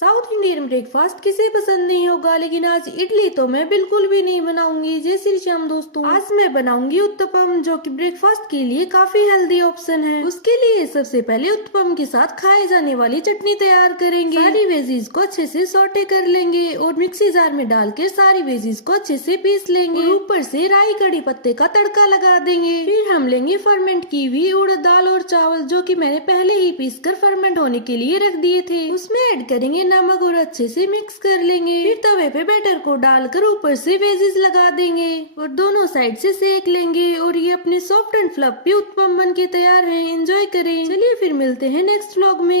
South Indian breakfast किसे पसंद नहीं होगा, लेकिन आज इडली तो मैं बिल्कुल भी नहीं बनाऊंगी। जय श्री श्याम दोस्तों, आज मैं बनाऊंगी उत्तपम, जो कि ब्रेकफास्ट के लिए काफी हेल्दी ऑप्शन है। उसके लिए सबसे पहले उत्तपम के साथ खाए जाने वाली चटनी तैयार करेंगे। सारी वेजीज को अच्छे से सौटे कर लेंगे और मिक्सी जार में डालकर सारी वेजीज को अच्छे से पीस लेंगे। ऊपर से राई कड़ी पत्ते का तड़का लगा देंगे। फिर हम लेंगे फर्मेंट की हुई उड़द दाल और चावल, जो कि मैंने पहले ही पीस कर फर्मेंट होने के लिए रख दिए थे। उसमें ऐड करेंगे नमक और अच्छे से मिक्स कर लेंगे। फिर तवे पे बैटर को डालकर ऊपर से वेजिस लगा देंगे और दोनों साइड से सेक लेंगे। और ये अपने सॉफ्ट एंड फ्लफी उत्तपम बन के तैयार है। एंजॉय करें। चलिए फिर मिलते हैं नेक्स्ट व्लॉग में।